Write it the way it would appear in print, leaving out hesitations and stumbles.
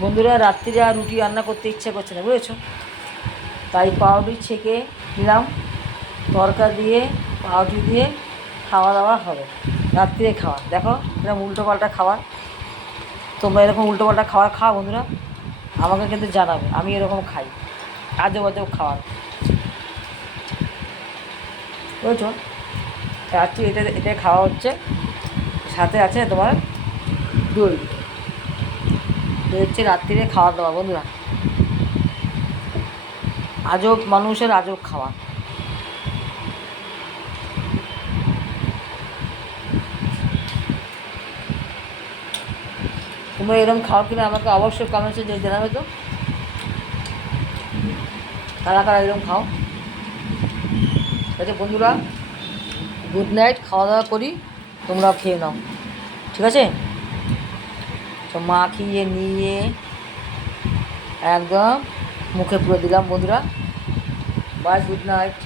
বন্ধুরা রাত্রিরে আর রুটি রান্না করতে ইচ্ছে করছে না, বুঝেছো? তাই পাউরুটি ছেঁকে নিলাম, তরকা দিয়ে পাউরুটি দিয়ে খাওয়া দাওয়া হবে, রাত্রিরে খাওয়া। দেখো এরকম উল্টোপাল্টা খাবার, তোমরা এরকম উল্টোপাল্টা খাবার খাও বন্ধুরা? আমাকে কিন্তু জানাবে, আমি এরকম খাই আজব আজব খাবার, বুঝেছো? রাত্রি এটা খাওয়া হচ্ছে, সাথে আছে তোমার দই। দই হচ্ছে রাত্রিরে খাওয়া দাওয়া বন্ধুরা, আজব মানুষের আজব খাওয়া। তোমরা এরকম খাও কিনা আমাকে অবশ্যই কমেন্টসে জানাবে তো, কারা কারা এরকম খাও। ঠিক আছে বন্ধুরা, গুড নাইট, খাওয়া দাওয়া করি, তোমরাও খেয়ে নাও, ঠিক আছে? তো মাখিয়ে নিয়ে একদম মুখে পুরো দিলাম বন্ধুরা। Bye, good night.